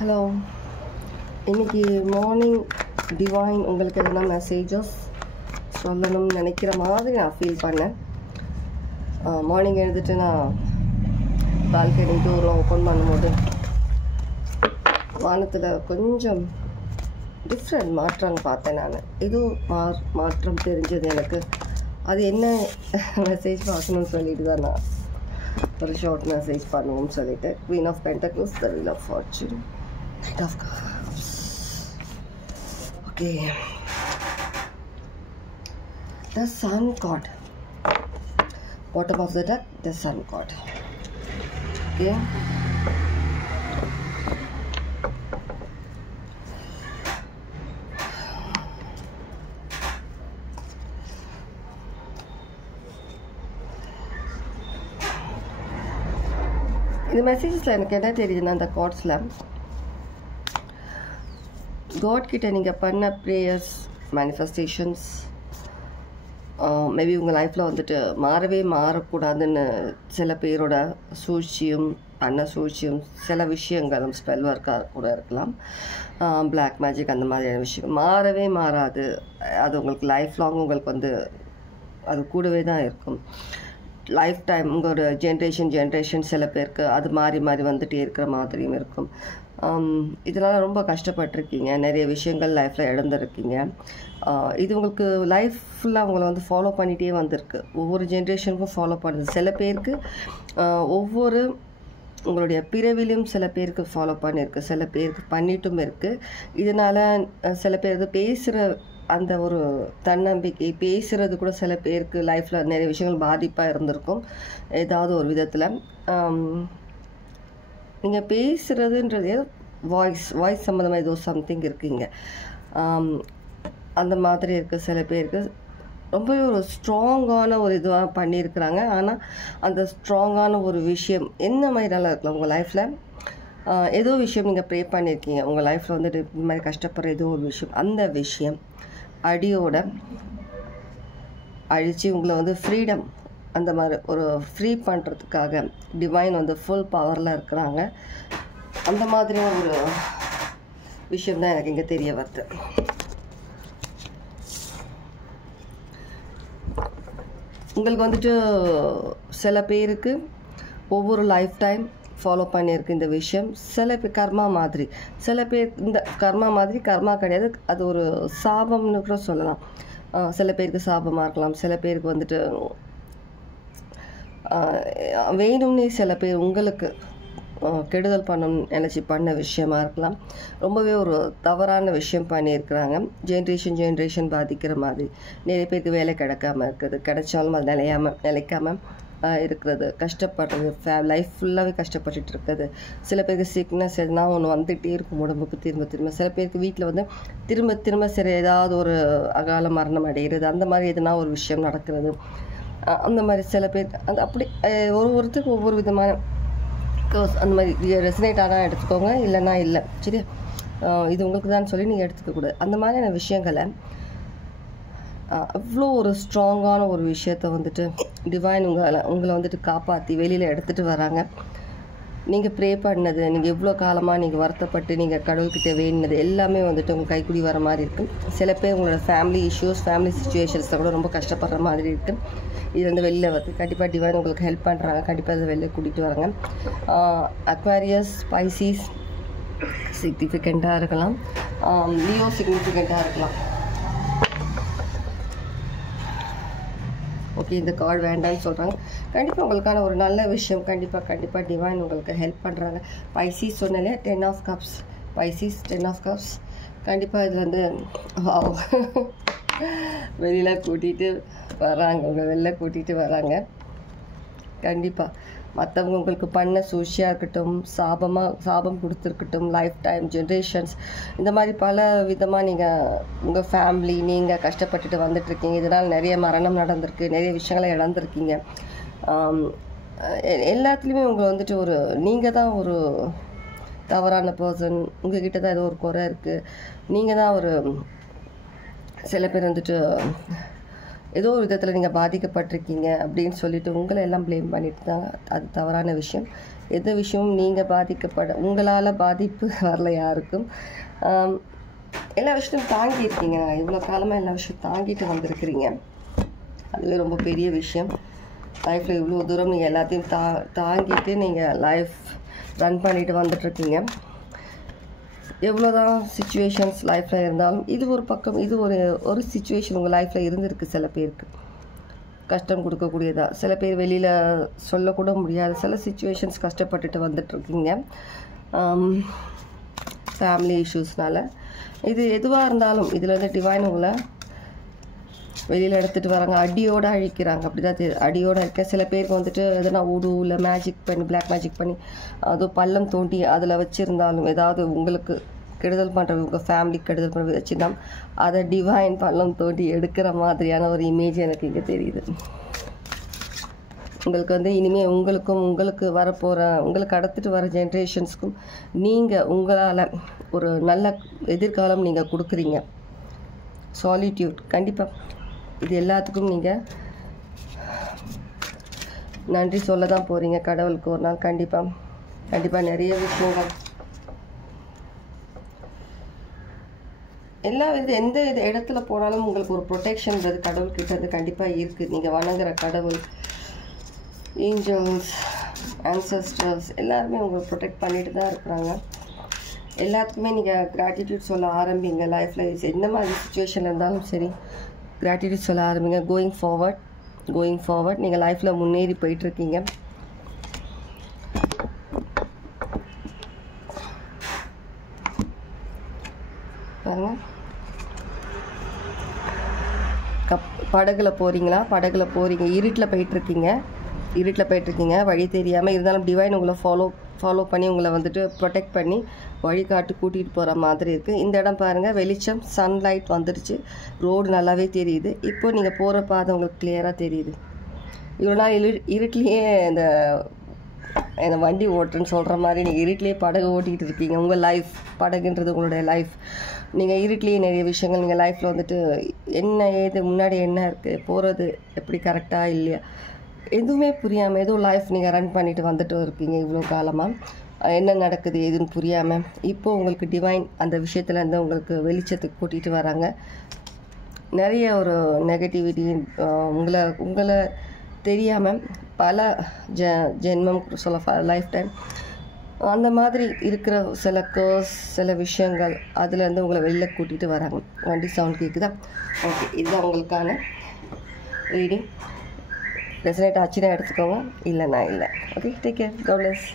Hello, இன்றைக்கி morning divine உங்களுக்கு எதனா மெசேஜஸ் சொல்லணும்னு நினைக்கிற மாதிரி நான் ஃபீல் பண்ணேன். மார்னிங் எழுந்துட்டு நான் பால்கனி டோர்லாம் ஓப்பன் பண்ணும்போது வானத்தில் கொஞ்சம் டிஃப்ரெண்ட் மாற்றம் பார்த்தேன். நான் ஏதோ மாற்றம் தெரிஞ்சது எனக்கு. அது என்ன மெசேஜ் பார்க்கணும்னு சொல்லிட்டு தான் நான் ஒரு ஷார்ட் மெசேஜ் பண்ணுவோம்னு சொல்லிட்டு. Queen of Pentacles, the Wheel of Fortune, Knight of Cups. Okay, the Sun card, bottom of the deck, the Sun card. Okay, இந்த மெசேஜஸில் எனக்கு என்ன தெரியுதுன்னா, அந்த கார்ட்ஸில் காட் கிட்ட நீங்கள் பண்ண ப்ரேயர்ஸ், மேனிஃபெஸ்டேஷன்ஸ் மேபி உங்கள் லைஃப்பில் வந்துட்டு மாறக்கூடாதுன்னு சில பேரோட சூழ்ச்சியும் சூழ்ச்சியும் சில விஷயங்கள் ஸ்பெல் ஒர்க்காக கூட இருக்கலாம். பிளாக் மேஜிக் அந்த மாதிரியான விஷயம் மாறாது. அது உங்களுக்கு லைஃப் லாங் உங்களுக்கு வந்து அது கூடவே தான் இருக்கும். லைஃப் டைம் உங்களோட ஜென்ரேஷன் சில பேருக்கு அது மாறி வந்துகிட்டே இருக்கிற மாதிரியும் இருக்கும். இதனால் ரொம்ப கஷ்டப்பட்டிருக்கீங்க. நிறைய விஷயங்கள் லைஃப்பில் இழந்திருக்கீங்க. இது உங்களுக்கு லைஃப் ஃபுல்லாக உங்களை வந்து ஃபாலோ பண்ணிகிட்டே வந்திருக்கு. ஒவ்வொரு ஜென்ரேஷனுக்கும் ஃபாலோ பண்ணுது. சில பேருக்கு ஒவ்வொரு உங்களுடைய பிறவிலையும் சில பேருக்கு ஃபாலோ பண்ணியிருக்கு, சில பேருக்கு பண்ணிட்டும் இருக்குது. இதனால் சில பேர் பேசுகிற அந்த ஒரு தன்னம்பிக்கை, பேசுகிறது கூட சில பேருக்கு லைஃப்பில் நிறைய விஷயங்கள் பாதிப்பாக இருந்திருக்கும். ஏதாவது ஒரு விதத்தில் நீங்கள் பேசுகிறதுன்றது வாய்ஸ் சம்மந்தமாக ஏதோ சம்திங் இருக்குங்க. அந்த மாதிரி இருக்குது. சில பேருக்கு ரொம்பவே ஒரு ஸ்ட்ராங்கான ஒரு இதுவாக பண்ணியிருக்கிறாங்க. ஆனால் அந்த ஸ்ட்ராங்கான ஒரு விஷயம் என்ன மாதிரி நல்லா இருக்கலாம் உங்கள் லைஃப்பில். ஏதோ விஷயம் நீங்கள் ப்ரே பண்ணியிருக்கீங்க உங்கள் லைஃப்பில் வந்துட்டு இந்த மாதிரி கஷ்டப்படுற ஏதோ ஒரு விஷயம், அந்த விஷயம் அடியோட அழித்து உங்களை வந்து ஃப்ரீடம் அந்த மாதிரி ஒரு ஃப்ரீ பண்ணுறதுக்காக டிவைன் வந்து ஃபுல் பவரில் இருக்கிறாங்க. அந்த மாதிரியான ஒரு விஷயம்தான் எனக்கு இங்கே தெரிய வருது. உங்களுக்கு வந்துட்டு சில பேருக்கு ஒவ்வொரு லைஃப் டைம் ஃபாலோ பண்ணியிருக்கு இந்த விஷயம். சில பேர் கர்மா மாதிரி, சில பேர் இந்த கர்மா கிடையாது, அது ஒரு சாபம்னு கூட சொல்லலாம். சில பேருக்கு சாபமாக இருக்கலாம். சில பேருக்கு வந்துட்டு வேணும்னே சில பேர் உங்களுக்கு கெடுதல் நினச்சி பண்ண விஷயமா இருக்கலாம். ரொம்பவே ஒரு தவறான விஷயம் பண்ணியிருக்கிறாங்க. ஜென்ரேஷன் பாதிக்கிற மாதிரி. நிறைய பேருக்கு வேலை கிடைக்காம இருக்குது, கிடைச்சாலும் அது நிலைக்காமல் இருக்கிறது, கஷ்டப்படுறது, லைஃப் ஃபுல்லாகவே கஷ்டப்பட்டுட்டு இருக்குது. சில பேருக்கு சிக்னஸ் எதுனா ஒன்று வந்துகிட்டே இருக்கும் உடம்புக்கு திரும்ப. சில பேருக்கு வீட்டில் வந்து திரும்ப சரி ஏதாவது ஒரு அகால மரணம் அடைகிறது, அந்த மாதிரி எதுனா ஒரு விஷயம் நடக்கிறது. அந்த மாதிரி சில பேர் அது அப்படி ஒருத்தருக்கு ஒவ்வொரு விதமான அந்த மாதிரி ரெசினேட் ஆனால் எடுத்துக்கோங்க, இல்லைன்னா இல்லை. சரியா, இது உங்களுக்கு தான் சொல்லி நீங்கள் எடுத்துக்கக்கூடாது. அந்த மாதிரியான விஷயங்களை அவ்வளோ ஒரு ஸ்ட்ராங்கான ஒரு விஷயத்த வந்துட்டு டிவைன் உங்களை வந்துட்டு காப்பாற்றி வெளியில் எடுத்துகிட்டு வராங்க. நீங்கள் ப்ரே பண்ணது, நீங்கள் எவ்வளோ காலமாக நீங்கள் வருத்தப்பட்டு நீங்கள் கடவுள்கிட்ட வேண்டினது எல்லாமே வந்துட்டு உங்களுக்கு கைக்குடி வர மாதிரி இருக்குது. சில பேர் உங்களோட ஃபேமிலி இஷ்யூஸ், ஃபேமிலி சிச்சுவேஷன்ஸில் கூட ரொம்ப கஷ்டப்படுற மாதிரி இருக்குது. இது வந்து வெளியில் வந்து கண்டிப்பாக டிவைன் உங்களுக்கு ஹெல்ப் பண்ணுறாங்க. கண்டிப்பாக அதை வெளியில் கூட்டிகிட்டு வராங்க. அக்வாரியஸ், ஸ்பைசிஸ் சிக்னிஃபிகண்ட்டாக இருக்கலாம், லியோ சிக்னிஃபிகண்ட்டாக இருக்கலாம். ஓகே, இந்த கார்டு வேண்டாம்னு சொல்கிறாங்க. கண்டிப்பாக உங்களுக்கான ஒரு நல்ல விஷயம் கண்டிப்பாக டிவைன் உங்களுக்கு ஹெல்ப் பண்ணுறாங்க. பைசிஸ் சொன்னாலே 10 of Cups, Pisces 10 of Cups. கண்டிப்பாக இது வந்து வெளியில் கூட்டிகிட்டு வராங்க. கண்டிப்பாக மற்றவங்க உங்களுக்கு பண்ண சூழ்ச்சியாக இருக்கட்டும், சாபம் கொடுத்துருக்கட்டும், லைஃப் டைம், ஜென்ரேஷன்ஸ், இந்த மாதிரி பல விதமாக நீங்கள் உங்கள் ஃபேமிலி நீங்கள் கஷ்டப்பட்டுட்டு வந்துட்டுருக்கீங்க. இதனால் நிறைய மரணம் நடந்திருக்கு, நிறைய விஷயங்களை இழந்திருக்கீங்க. எல்லாத்துலேயுமே உங்களை வந்துட்டு ஒரு நீங்கள் தான் ஒரு தவறான பர்சன், உங்ககிட்ட தான் ஏதோ ஒரு குறை இருக்குது, நீங்கள் தான் ஒரு சில பேர் வந்துட்டு ஏதோ ஒரு விதத்தில் நீங்கள் பாதிக்கப்பட்டிருக்கீங்க அப்படின்னு சொல்லிட்டு உங்களை எல்லாம் ப்ளேம் பண்ணிட்டு தான். அது தவறான விஷயம். எந்த விஷயமும் நீங்கள் உங்களால் பாதிப்பு வரல யாருக்கும். எல்லா விஷயத்தையும் தாங்கியிருக்கீங்க, இவ்வளோ காலமாக எல்லா விஷயம் தாங்கிட்டு வந்திருக்கிறீங்க. அதுவே ரொம்ப பெரிய விஷயம். லைஃப்பில் இவ்வளோ தூரம் நீங்கள் எல்லாத்தையும் தாங்கிட்டு நீங்கள் லைஃப் ரன் பண்ணிட்டு வந்துட்டுருக்கீங்க. எவ்வளோதான் சுச்சுவேஷன்ஸ் லைஃப்பில் இருந்தாலும் இது ஒரு பக்கம், இது ஒரு சுச்சுவேஷன் உங்கள் லைஃப்பில் இருந்திருக்கு. சில பேருக்கு கஷ்டம் கொடுக்கக்கூடியதா, சில பேர் வெளியில் சொல்லக்கூட முடியாது சில சுச்சுவேஷன்ஸ் கஷ்டப்பட்டுட்டு வந்துட்டுருக்கீங்க ஃபேமிலி இஷ்யூஸ்னால். இது எதுவாக இருந்தாலும் இதில் வந்து டிவைன் உங்களை வெளியில் எடுத்துகிட்டு வராங்க, அடியோடு அழிக்கிறாங்க. அப்படி தான் அடியோடு அழிக்க. சில பேருக்கு வந்துட்டு எதனா ஊடு இல்லை மேஜிக் பண்ணி, பிளாக் மேஜிக் பண்ணி, அதுவும் பள்ளம் தோண்டி அதில் வச்சுருந்தாலும் ஏதாவது உங்களுக்கு கெடுதல் பண்ணுறது, உங்கள் ஃபேமிலிக்கு கெடுதல் பண்ணுறது வச்சுருந்தாலும் அதை டிவைன் பள்ளம் தோண்டி எடுக்கிற மாதிரியான ஒரு இமேஜ் எனக்கு இங்கே தெரியுது. உங்களுக்கு வந்து இனிமேல் உங்களுக்கு வரப்போகிற, உங்களுக்கு அடுத்துட்டு வர ஜென்ரேஷன்ஸ்க்கும் நீங்கள் உங்களால் ஒரு நல்ல எதிர்காலம் நீங்கள் கொடுக்குறீங்க. சாலிட்யூட் கண்டிப்பாக இது எல்லாத்துக்கும் நீங்கள் நன்றி சொல்ல தான் போகிறீங்க கடவுளுக்கு ஒரு நாள். கண்டிப்பாக நிறைய விஷயங்கள் எந்த இடத்துல போனாலும் உங்களுக்கு ஒரு ப்ரொடெக்ஷன்றது கடவுள்கிட்ட இருந்து கண்டிப்பாக இருக்குது. நீங்கள் வணங்குற கடவுள், ஏஞ்சல்ஸ், ஆன்சஸ்டர்ஸ் எல்லாருமே உங்களை ப்ரொடெக்ட் பண்ணிட்டு தான் இருக்கிறாங்க. எல்லாத்துக்குமே நீங்கள் கிராட்டிடியூட் சொல்ல ஆரம்பிங்க. லைஃப்பில் எந்த மாதிரி சுச்சுவேஷன் இருந்தாலும் சரி கிராட்டிடியூட் சொல்ல ஆரம்பிங்க. கோயிங் ஃபார்வர்ட் நீங்கள் லைஃப்பில் முன்னேறி போயிட்டுருக்கீங்க. பாருங்கள், படகுல போகிறீங்க, இருட்டில் போயிட்டுருக்கீங்க, வழி தெரியாமல் இருந்தாலும் டிவைன் உங்களை ஃபாலோ பண்ணி உங்களை வந்துட்டு ப்ரொடெக்ட் பண்ணி வழிகாட்டு கூட்டிகிட்டு போகிற மாதிரி இருக்குது. இந்த இடம் பாருங்கள், வெளிச்சம், சன்லைட் வந்துடுச்சு, ரோடு நல்லாவே தெரியுது. இப்போ நீங்கள் போகிற பாதை உங்களுக்கு கிளியராக தெரியுது. இவ்வளோ நாள் இருட்டிலேயே இந்த வண்டி ஓட்டுன்னு சொல்கிற மாதிரி நீங்கள் இருட்டிலேயே படகு ஓட்டிகிட்டு இருக்கீங்க. உங்கள் லைஃப் படகுன்றது உங்களுடைய லைஃப். நீங்கள் இருட்டிலேயே நிறைய விஷயங்கள் நீங்கள் லைஃப்பில் வந்துட்டு என்ன ஏது முன்னாடி என்ன இருக்குது, போகிறது எப்படி கரெக்டாக இல்லையா, எதுவுமே புரியாமல் ஏதோ லைஃப் நீங்கள் ரன் பண்ணிட்டு வந்துட்டு இருக்கீங்க இவ்வளோ காலமாக. என்ன நடக்குது எதுன்னு புரியாமல் இப்போது உங்களுக்கு டிவைன் அந்த விஷயத்துலேருந்து உங்களுக்கு வெளிச்சத்துக்கு கூட்டிகிட்டு வராங்க. நிறைய ஒரு நெகட்டிவிட்டி உங்களை தெரியாமல் பல ஜென்மம் சொல்ல லைஃப் டைம் அந்த மாதிரி இருக்கிற சில கர்ஸ், சில விஷயங்கள் அதுலேருந்து உங்களை வெளில கூட்டிகிட்டு வராங்க. வண்டி சவுண்ட் கேட்குதா? ஓகே, இதுதான் உங்களுக்கான ரீடிங். ரெசனேட் ஆச்சுன்னா எடுத்துக்கோங்க, இல்லைன்னா இல்லை. Okay, take care, God plus.